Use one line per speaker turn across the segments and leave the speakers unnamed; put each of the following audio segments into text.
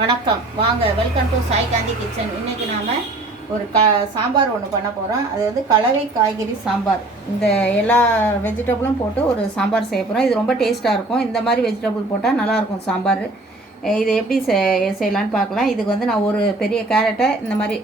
வணக்கம். வாங்க welcome to Sai Kanthi kitchen இன்றைக்கி நாம் ஒரு க சாம்பார் ஒன்று பண்ண போகிறோம் அது வந்து கலவை காய்கறி சாம்பார். இந்த எல்லா வெஜிடபிளும் போட்டு ஒரு சாம்பார் செய்ய போகிறோம் இது ரொம்ப டேஸ்ட்டாக இருக்கும். இந்த மாதிரி வெஜிடபிள் போட்டால் நல்லாயிருக்கும் சாம்பார். இது எப்படி செய்யலான்னு பார்க்கலாம். இதுக்கு வந்து நான் ஒரு பெரிய கேரட்டை இந்த மாதிரி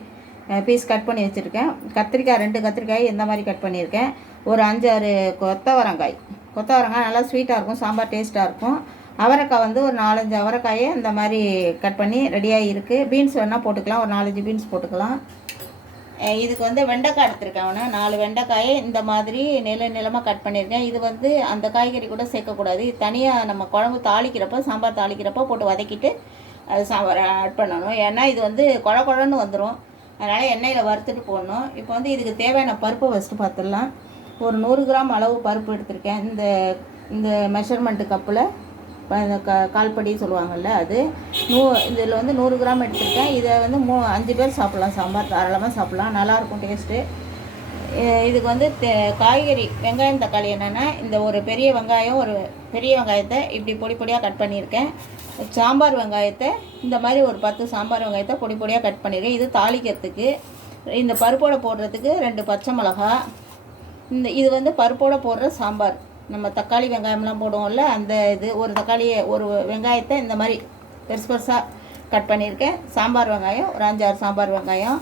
பீஸ் கட் பண்ணி வச்சுருக்கேன். கத்திரிக்காய் ரெண்டு கத்திரிக்காய் இந்த மாதிரி கட் பண்ணியிருக்கேன். ஒரு அஞ்சாறு கொத்தவரங்காய். கொத்தவரங்காய் நல்லா ஸ்வீட்டாக இருக்கும். சாம்பார் டேஸ்ட்டாக இருக்கும். அவரைக்காய் வந்து ஒரு நாலஞ்சு அவரைக்காயை இந்த மாதிரி கட் பண்ணி ரெடியாக இருக்குது பீன்ஸ் வேணால் போட்டுக்கலாம் ஒரு நாலஞ்சு பீன்ஸ் போட்டுக்கலாம். இதுக்கு வந்து வெண்டைக்காய் எடுத்திருக்கேன் அவனை. நாலு வெண்டைக்காயை இந்த மாதிரி நில நிலமாக கட் பண்ணியிருக்கேன். இது வந்து அந்த காய்கறி கூட சேர்க்கக்கூடாது. தனியாக நம்ம குழம்பு தாளிக்கிறப்போ சாம்பார் தாளிக்கிறப்போ போட்டு வதக்கிட்டு அது சாம்பார் ஆட் பண்ணணும். ஏன்னா இது வந்து குழ குழன்னு வந்துடும் அதனால் எண்ணெயில் வறுத்துட்டு போடணும். இப்போ வந்து இதுக்கு தேவையான பருப்பு ஃபஸ்ட்டு பார்த்துடலாம். ஒரு நூறு கிராம் அளவு பருப்பு எடுத்திருக்கேன். இந்த இந்த மெஷர்மெண்ட்டு கப்பில் இந்த க கால்படி சொல்லுவாங்கள்ல அது. நூ இதில் வந்து நூறு கிராம் எடுத்துருக்கேன். இதை வந்து மூ அஞ்சு பேர் சாப்பிட்லாம். சாம்பார் தாராளமாக சாப்பிட்லாம். நல்லாயிருக்கும் டேஸ்ட்டு. இதுக்கு வந்து காய்கறி வெங்காயம் தக்காளி என்னென்னா இந்த ஒரு பெரிய வெங்காயம் ஒரு பெரிய வெங்காயத்தை இப்படி பொடி பொடியாக கட் பண்ணியிருக்கேன். சாம்பார் வெங்காயத்தை இந்த மாதிரி ஒரு பத்து சாம்பார் வெங்காயத்தை பொடி பொடியாக கட் பண்ணியிருக்கேன். இது தாளிக்கிறதுக்கு. இந்த பருப்போட போடுறதுக்கு ரெண்டு பச்சை மிளகா. இந்த இது வந்து பருப்போட போடுற சாம்பார். நம்ம தக்காளி வெங்காயம்லாம் போடுவோம்ல அந்த இது ஒரு தக்காளியை ஒரு வெங்காயத்தை இந்த மாதிரி பெருசு பெருசாக கட் பண்ணியிருக்கேன். சாம்பார் வெங்காயம் ஒரு அஞ்சாறு சாம்பார் வெங்காயம்.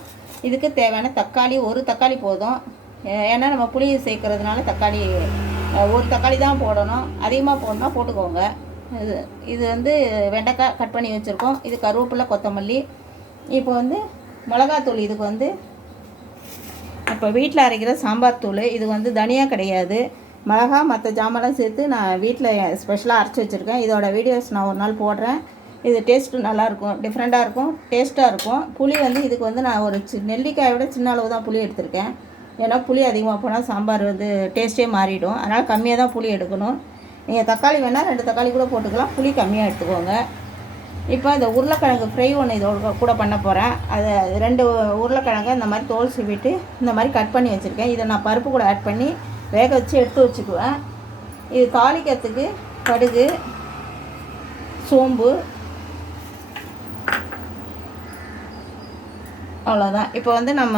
இதுக்கு தேவையான தக்காளி ஒரு தக்காளி போதும். ஏன்னா நம்ம புளி சேர்க்கறதுனால தக்காளி ஒரு தக்காளி தான் போடணும். அதிகமாக போடணும் போட்டுக்கோங்க. இது இது வந்து வெண்டைக்காய் கட் பண்ணி வச்சுருக்கோம். இது கருவேப்பிலை கொத்தமல்லி. இப்போ வந்து மிளகாத்தூள் இதுக்கு வந்து இப்போ வீட்டில் அரைக்கிற சாம்பார் தூள் இது வந்து தனியா கிடையாது. மிளகா மற்ற ஜாமான்லாம் சேர்த்து நான் வீட்டில் ஸ்பெஷலாக அரைச்சி வச்சுருக்கேன். இதோட வீடியோஸ் நான் ஒரு நாள் போடுறேன். இது டேஸ்ட்டு நல்லாயிருக்கும் டிஃப்ரெண்ட்டாக இருக்கும் டேஸ்ட்டாக இருக்கும். புளி வந்து இதுக்கு வந்து நான் ஒரு சி நெல்லிக்காயை விட சின்ன அளவு தான் புளி எடுத்திருக்கேன். ஏன்னா புளி அதிகமாக போனால் சாம்பார் வந்து டேஸ்ட்டே மாறிடும். அதனால் கம்மியாக தான் புளி எடுக்கணும். நீங்கள் தக்காளி வேணால் ரெண்டு தக்காளி கூட போட்டுக்கலாம். புளி கம்மியாக எடுத்துக்கோங்க. இப்போ இந்த உருளைக்கிழங்கு ஃப்ரை ஒன்று இதோட கூட பண்ண போகிறேன் அதை ரெண்டு உருளைக்கிழங்கை இந்த மாதிரி தோல் சீவிட்டு இந்த மாதிரி கட் பண்ணி வச்சுருக்கேன். இதை நான் பருப்பு கூட ஆட் பண்ணி வேக வச்சு எடுத்து வச்சுக்குவேன். இது தாளிக்கிறதுக்கு கடுகு சோம்பு அவ்வளோதான் இப்போ வந்து நம்ம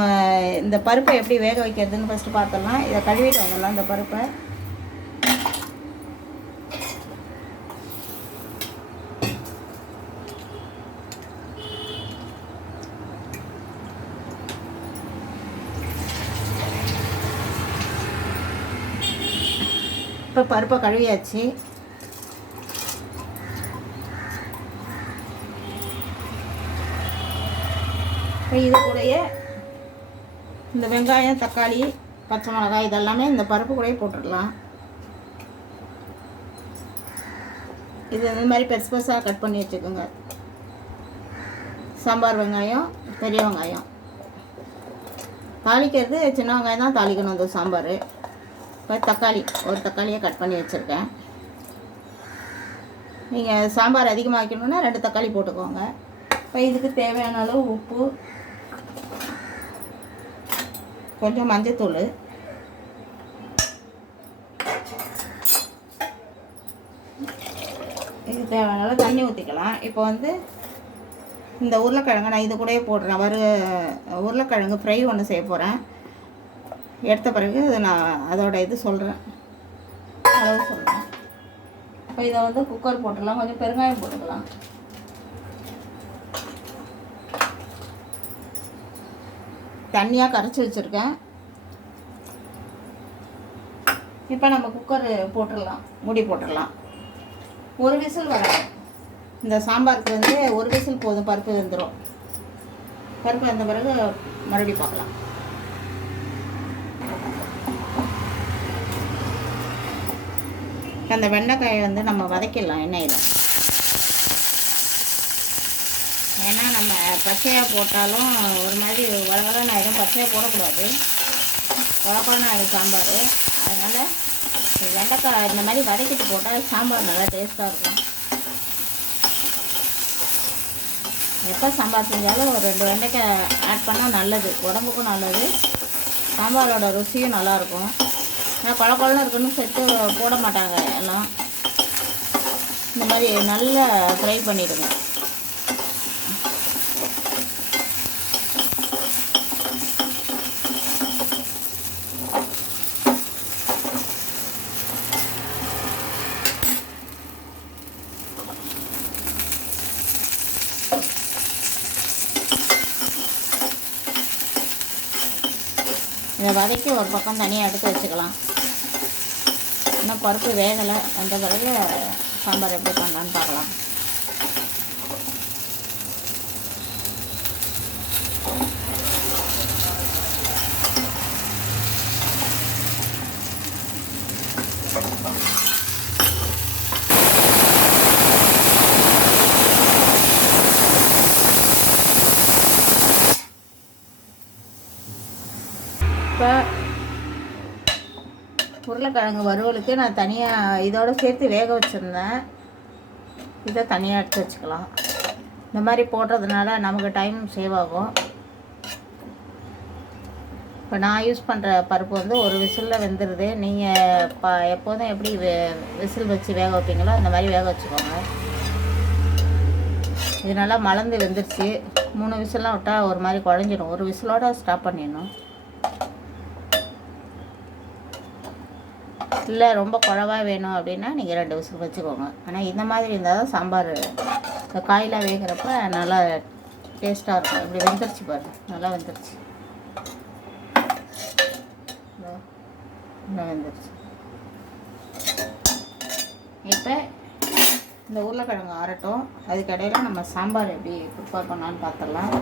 இந்த பருப்பை எப்படி வேக வைக்கிறதுன்னு ஃபஸ்ட்டு பார்த்துடலாம் இதை கழுவிட்டு வந்துடலாம் இந்த பருப்பை. இப்போ பருப்பை கழுவியாச்சு. இது கூடயே இந்த வெங்காயம் தக்காளி பச்சை மிளகாய் இதெல்லாமே இந்த பருப்பு கூடயே போட்டுடலாம். இது இந்த மாதிரி பெருசு பெருசாக கட் பண்ணி வச்சுக்கோங்க. சாம்பார் வெங்காயம் பெரிய வெங்காயம். தாளிக்கிறது சின்ன வெங்காயம் தான் தாளிக்கணும் இந்த சாம்பார். இப்போ தக்காளி ஒரு தக்காளியை கட் பண்ணி வச்சுருக்கேன். நீங்கள் சாம்பார் அதிகமாக வைக்கணுன்னா ரெண்டு தக்காளி போட்டுக்கோங்க. இப்போ இதுக்கு தேவையான அளவு உப்பு கொஞ்சம் மஞ்சத்தூள். இது தேவையான அளவு தண்ணி ஊற்றிக்கலாம் இப்போ வந்து இந்த உருளைக்கிழங்கு நான் இது கூடயே போடுறேன். வறு உருளைக்கிழங்கு ஃப்ரை ஒன்று செய்ய போகிறேன் எடுத்த பிறகு அதை நான் அதோட இது சொல்கிறேன் அளவு சொல்கிறேன் இப்போ இதை வந்து குக்கர் போட்டுடலாம். கொஞ்சம் பெருங்காயம் போட்டுக்கலாம். தண்ணியாக கரைச்சி வச்சுருக்கேன். இப்போ நம்ம குக்கர் போட்டுடலாம். மூடி போட்டுடலாம். ஒரு விசில் வரும் இந்த சாம்பாருக்கு வந்து ஒரு விசில் போதும் பருப்பு வெந்துடும் பருப்பு வந்த பிறகு மறுபடியும் பார்க்கலாம். அந்த வெண்டைக்காயை வந்து நம்ம வதக்கிடலாம் எண்ணெயில். ஏன்னா நம்ம பச்சையாக போட்டாலும் ஒரு மாதிரி வளவளன்னு ஆகிடும் பச்சையாக போடக்கூடாது. குழப்பான ஆகிடும் சாம்பார். அதனால் வெண்டைக்காய் இந்த மாதிரி வதக்கிட்டு போட்டால் சாம்பார் நல்லா டேஸ்ட்டாக இருக்கும். எப்போ சாம்பார் செஞ்சாலும் ஒரு ரெண்டு வெண்டைக்காய் ஆட் பண்ணால் நல்லது. உடம்புக்கும் நல்லது. சாம்பாரோட ருசியும் நல்லாயிருக்கும் ஆனால் பழக்கொழலாம் இருக்குன்னு செட்டு போட மாட்டாங்க எல்லாம் இந்த மாதிரி நல்லா ஃப்ரை பண்ணிவிடுங்க இதை வதக்கி ஒரு பக்கம் தனியாக எடுத்து வச்சுக்கலாம். இன்னும் பருப்பு வேகலை. அந்த பிறகு சாம்பார் எப்படி பண்ணலான்னு பார்க்கலாம் இப்போ உருளைக்கிழங்கு வறுவலுக்கு நான் தனியாக இதோடு சேர்த்து வேக வச்சுருந்தேன். இதை தனியாக எடுத்து வச்சுக்கலாம். இந்த மாதிரி போடுறதுனால நமக்கு டைம் சேவ் ஆகும். இப்போ நான் யூஸ் பண்ணுற பருப்பு வந்து ஒரு விசிலில் வெந்துடுது நீங்கள் ப எப்போதும் எப்படி வெ விசில் வச்சு வேக வைப்பீங்களோ அந்த மாதிரி வேக வச்சுக்கோங்க. இது நல்லா மலர்ந்து வெந்துருச்சு. மூணு விசிலாம் விட்டால் ஒரு மாதிரி குழஞ்சிடும் ஒரு விசிலோட ஸ்டாப் பண்ணிடணும். இல்லை ரொம்ப குழவா வேணும் அப்படின்னா நீங்கள் ரெண்டு விசில் வச்சுக்கோங்க. ஆனால் இந்த மாதிரி இருந்தால் தான் சாம்பார் இந்த காயெலாம் வேகிறப்ப நல்லா டேஸ்ட்டாக இருக்கும். இப்படி வெந்துருச்சு பாருங்க நல்லா வெந்துருச்சு. இன்னும் வெந்துருச்சு. இப்போ இந்த உருளைக்கிழங்கு ஆறட்டும் அதுக்கடையில் நம்ம சாம்பார் எப்படி ப்ரிப்பேர் பண்ணலான்னு பார்த்துடலாம்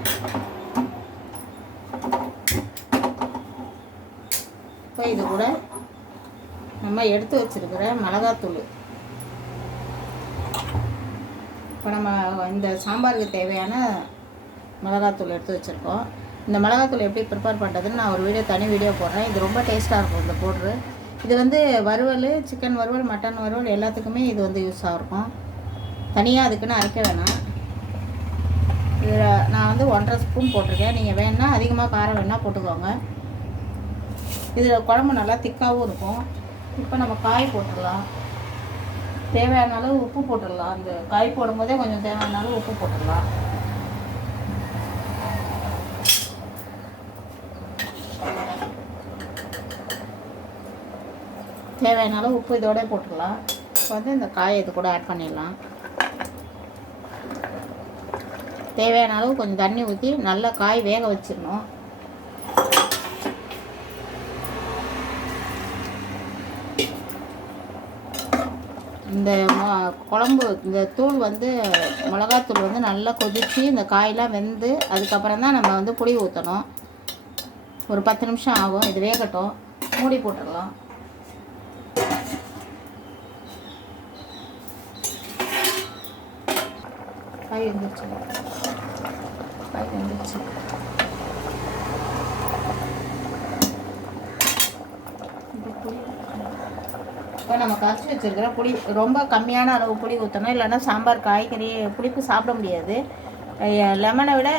இப்போ இது கூட நம்ம எடுத்து வச்சுருக்கிற மிளகாத்தூள். இப்போ நம்ம இந்த சாம்பாருக்கு தேவையான மிளகாத்தூள் எடுத்து வச்சுருக்கோம். இந்த மிளகாத்தூள் எப்படி ப்ரிப்பேர் பண்ணுறதுன்னு நான் ஒரு வீடியோ தனி வீடியோ போடுறேன். இது ரொம்ப டேஸ்ட்டாக இருக்கும் இந்த பவுட்ரு இது வந்து வறுவல் சிக்கன் வறுவல் மட்டன் வறுவல் எல்லாத்துக்குமே இது வந்து யூஸாக இருக்கும். தனியாக அதுக்குன்னு அரைக்க வேணாம். இதில் நான் வந்து ஒன்றரை ஸ்பூன் போட்டிருக்கேன். நீங்கள் வேணால் அதிகமாக காரம் வேணால் போட்டுக்கோங்க. இதில் குழம்பு நல்லா திக்காகவும் இருக்கும். இப்போ நம்ம காய் போட்டுடலாம். தேவையான அளவு உப்பு போட்டுடலாம். அந்த காய் போடும்போதே கொஞ்சம் தேவையான அளவு உப்பு போட்டுடலாம். தேவையான அளவு உப்பு இதோட போட்டுடலாம். இப்போ வந்து இந்த காயை இது கூட ஆட் பண்ணிடலாம். தேவையான அளவு கொஞ்சம் தண்ணி ஊற்றி நல்லா காய் வேக வச்சிடணும். இந்த குழம்பு இந்த தூள் வந்து மிளகாத்தூள் வந்து நல்லா கொதித்து இந்த காயெலாம் வெந்து அதுக்கப்புறம் தான் நம்ம வந்து புளி ஊற்றணும் ஒரு பத்து நிமிஷம் ஆகும் இது வேகட்டும். மூடி போட்டுடலாம். காய் வெந்துருச்சு. காய் வெந்துருச்சு இது புளி இப்போ நம்ம கரைச்சி வச்சுருக்கிற புளி ரொம்ப கம்மியான அளவு புளி ஊற்றணும் இல்லைன்னா சாம்பார் காய்கறி புளிப்பு சாப்பிட முடியாது. லெமனை விட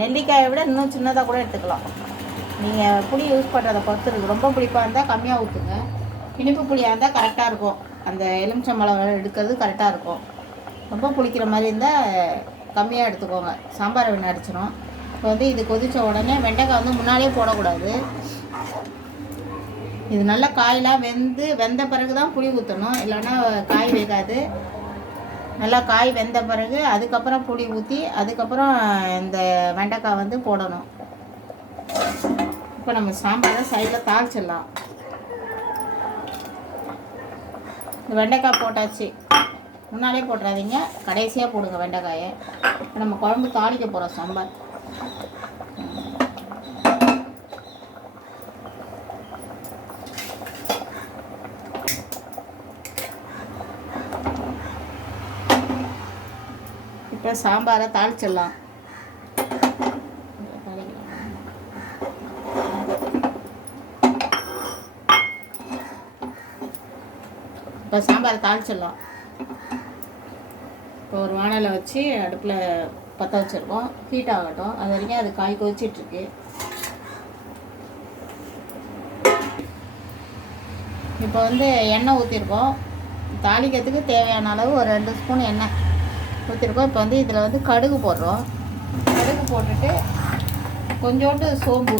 நெல்லிக்காயை விட இன்னும் சின்னதாக கூட எடுத்துக்கலாம். நீங்கள் புளி யூஸ் பண்ணுறத பொறுத்து இருக்கு ரொம்ப புளிப்பாக இருந்தால் கம்மியாக ஊற்றுங்க இனிப்பு புளியாக இருந்தால் கரெக்டாக இருக்கும். அந்த எலுமிச்சம்பழம் எடுக்கிறது கரெக்டாக இருக்கும். ரொம்ப புளிக்கிற மாதிரி இருந்தால் கம்மியாக எடுத்துக்கோங்க. சாம்பார் வெண்ணெய் அடிச்சிடும் இப்போ வந்து இது கொதித்த உடனே வெண்டைக்காய் வந்து முன்னாடியே போடக்கூடாது. இது நல்லா காயெலாம் வெந்து வெந்த பிறகு தான் புளி ஊற்றணும் இல்லைன்னா காய் வேகாது. நல்லா காய் வெந்த பிறகு அதுக்கப்புறம் புளி ஊற்றி அதுக்கப்புறம் இந்த வெண்டைக்காய் வந்து போடணும். இப்போ நம்ம சாம்பாரை சைடில் தாளிச்சிடலாம். இந்த வெண்டைக்காய் போட்டாச்சு. முன்னாலே போட்டுறாதீங்க. கடைசியாக போடுங்க வெண்டைக்காயை. இப்போ நம்ம குழம்பு தாளிக்க போகிறோம் சாம்பார். இப்போ சாம்பாரை தாளிச்சிடலாம். இப்போ சாம்பாரை தாளிச்சிடலாம். இப்போ ஒரு வானலை வச்சு அடுப்பில் பற்ற வச்சுருக்கோம். ஹீட் ஆகட்டும். அது வரைக்கும் அது காய் கொதிச்சிட்ருக்கு. இப்போ வந்து எண்ணெய் ஊற்றிருக்கோம் தாளிக்கிறதுக்கு தேவையான அளவு ஒரு ரெண்டு ஸ்பூன் எண்ணெய். ஊற்றிருக்கோம் இப்போ வந்து இதில் வந்து கடுகு போடுறோம். கடுகு போட்டுட்டு கொஞ்சோண்டு சோம்பு.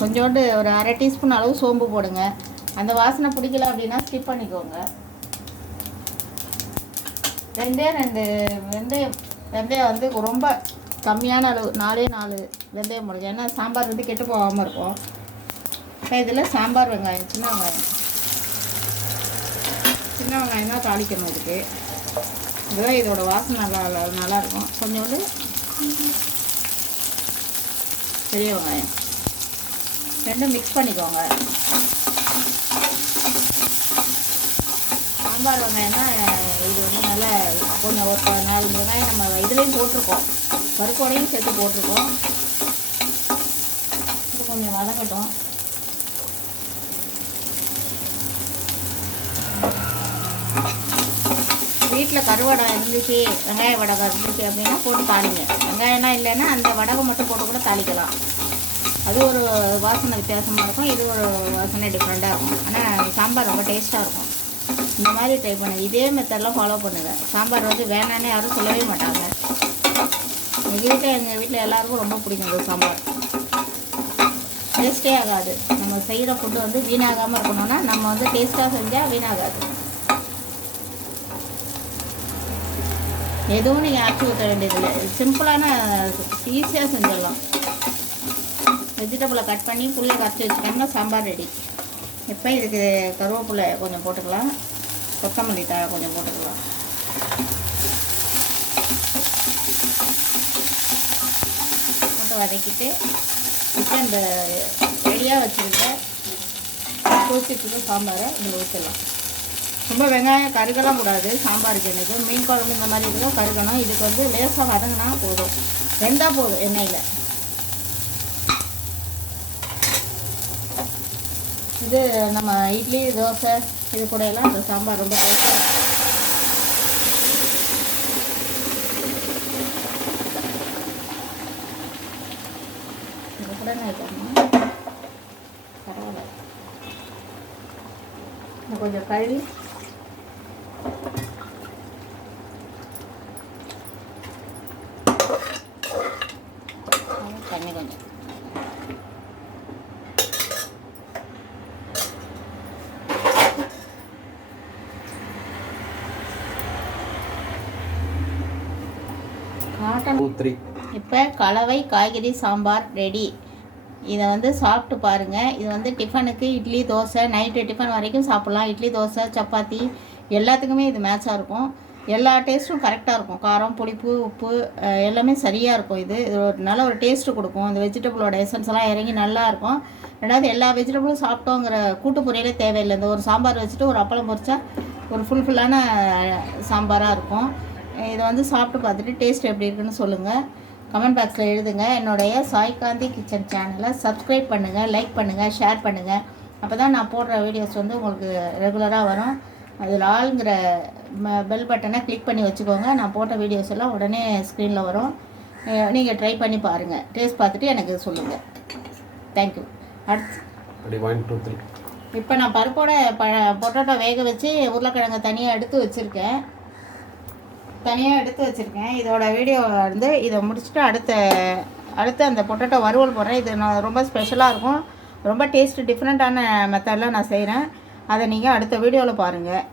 கொஞ்சோண்டு ஒரு அரை டீஸ்பூன் அளவு சோம்பு போடுங்க. அந்த வாசனை பிடிக்கல அப்படின்னா ஸ்கிப் பண்ணிக்கோங்க. ரெண்டே ரெண்டு வெந்தயம். வெந்தயம் வந்து ரொம்ப கம்மியான அளவு நாலே நாலு வெந்தயம் போடுங்க. ஏன்னா சாம்பார் வந்து கெட்டு போகாமல் இருக்கும். இப்போ இதில் சாம்பார் வெங்காயம் சின்ன வெங்காயம். சின்ன வெங்காயம் தான் தாளிக்கணும் இதுக்கு. இதுதான் இதோட வாசனை நல்லா நல்லாயிருக்கும் கொஞ்சோண்டு பெரிய வெங்காயம். ரெண்டும் மிக்ஸ் பண்ணிக்கோங்க. சாம்பார் வெங்காயம்னா இது வந்து நல்லா கொஞ்சம் ஒரு பதினாலு நாலு வெங்காயம் நம்ம இதுலேயும் போட்டிருக்கோம். பருப்போடையும் சேர்த்து போட்டிருக்கோம். இது கொஞ்சம் வதங்கட்டும். வீட்டில் கருவடை இருந்துச்சு வெங்காய வடகம் இருந்துச்சு அப்படின்னா போட்டு தாளிங்க. வெங்காயம்லாம் இல்லைன்னா அந்த வடகம் மட்டும் போட்டு கூட தாளிக்கலாம். அது ஒரு வாசனை வித்தியாசமாக இருக்கும் இது ஒரு வாசனை டிஃப்ரெண்ட்டாக இருக்கும். ஆனால் சாம்பார் ரொம்ப டேஸ்ட்டாக இருக்கும். இந்த மாதிரி ட்ரை பண்ணு. இதே மெத்தட்லாம் ஃபாலோ பண்ணுங்கள் சாம்பார் வந்து வேணான்னு யாரும் சொல்லவே மாட்டாங்க. எங்கள் வீட்டில் எங்கள் வீட்டில் எல்லாருக்கும் ரொம்ப பிடிக்கும் இந்த சாம்பார். டேஸ்ட்டே ஆகாது. நம்ம செய்கிற ஃபுட்டு வந்து வீணாகாமல் இருக்கணும்னா நம்ம வந்து டேஸ்ட்டாக செஞ்சால் வீணாகாது. எதுவும் நீங்கள் அரைச்சி ஊற்ற வேண்டியதில்லை. சிம்பிளான ஈஸியாக செஞ்சிடலாம். வெஜிடபிளை கட் பண்ணி புளியை கரைச்சி வச்சுட்டோம்னா சாம்பார் ரெடி இப்போ இதுக்கு கருவேப்பிலை கொஞ்சம் போட்டுக்கலாம். கொத்தமல்லி தழை கொஞ்சம் போட்டுக்கலாம். போட்டு வதக்கிட்டு இப்போ இந்த ரெடியாக வச்சுருக்க பூச்சிட்டு சாம்பாரை இதில் ஊற்றலாம் ரொம்ப வெங்காயம் கருகலாம் கூடாது சாம்பாருக்கு எனக்கு. மீன் குழம்பு இந்த மாதிரி இருந்தால் கருகணும். இதுக்கு வந்து லேசாக வதங்கினா போதும். வெந்தால் போதும் எண்ணெயில். இது நம்ம இட்லி தோசை இது கூட எல்லாம் அந்த சாம்பார் ரொம்ப டேஸ்ட்டாக இருக்கும். இது கூட பரவாயில்ல. கொஞ்சம் கழுவி தண்ணி கொஞ்சம்
த்ரீ
இப்போ கலவை காய்கறி சாம்பார் ரெடி இதை வந்து சாப்பிட்டு பாருங்கள் இது வந்து டிஃபனுக்கு இட்லி தோசை நைட்டு டிஃபன் வரைக்கும் சாப்பிட்லாம். இட்லி தோசை சப்பாத்தி எல்லாத்துக்குமே இது மேட்சாக இருக்கும். எல்லா டேஸ்ட்டும் கரெக்டாக இருக்கும். காரம் புளிப்பு உப்பு எல்லாமே சரியாக இருக்கும் இது. இது ஒரு நல்ல ஒரு டேஸ்ட்டு கொடுக்கும். இந்த வெஜிடபிளோட எசன்ஸ் எல்லாம் இறங்கி நல்லா இருக்கும். ரெண்டாவது எல்லா வெஜிடபிளும் சாப்பிட்டோங்கிற கூட்டு பொரியலே தேவையில்லை. இந்த ஒரு சாம்பார் வச்சுட்டு ஒரு அப்பளம் பொரிச்சா ஒரு ஃபுல்ஃபில்லான சாம்பாராக இருக்கும். இதை வந்து சாப்பிட்டு பார்த்துட்டு டேஸ்ட் எப்படி இருக்குன்னு சொல்லுங்கள் கமெண்ட் பாக்ஸில் எழுதுங்க. என்னுடைய சாய்காந்தி கிச்சன் சேனலை சப்ஸ்கிரைப் பண்ணுங்கள் லைக் பண்ணுங்கள் ஷேர் பண்ணுங்கள் அப்போ தான் நான் போடுற வீடியோஸ் வந்து உங்களுக்கு ரெகுலராக வரும். அதில் ஆளுங்கிற பெல் பட்டனை கிளிக் பண்ணி வச்சுக்கோங்க. நான் போட்ட வீடியோஸ் எல்லாம் உடனே ஸ்க்ரீனில் வரும். நீங்கள் ட்ரை பண்ணி பாருங்கள் டேஸ்ட் பார்த்துட்டு எனக்கு சொல்லுங்கள் தேங்க்யூ அடுத்து இப்போ நான் பருப்போட ப பொட்டேட்டோ வேக வச்சு உருளைக்கிழங்கை தனியாக எடுத்து வச்சுருக்கேன். தனியாக எடுத்து வச்சுருக்கேன். இதோட வீடியோ வந்து இதை முடிச்சுட்டு அடுத்த அடுத்து அந்த பொட்டேட்டோ வறுவல் போடுறேன். இது நான் ரொம்ப ஸ்பெஷலாக இருக்கும். ரொம்ப டேஸ்ட் டிஃப்ரெண்ட்டான மெத்தடில் நான் செய்கிறேன் அதை நீங்கள் அடுத்த வீடியோவில் பாருங்கள்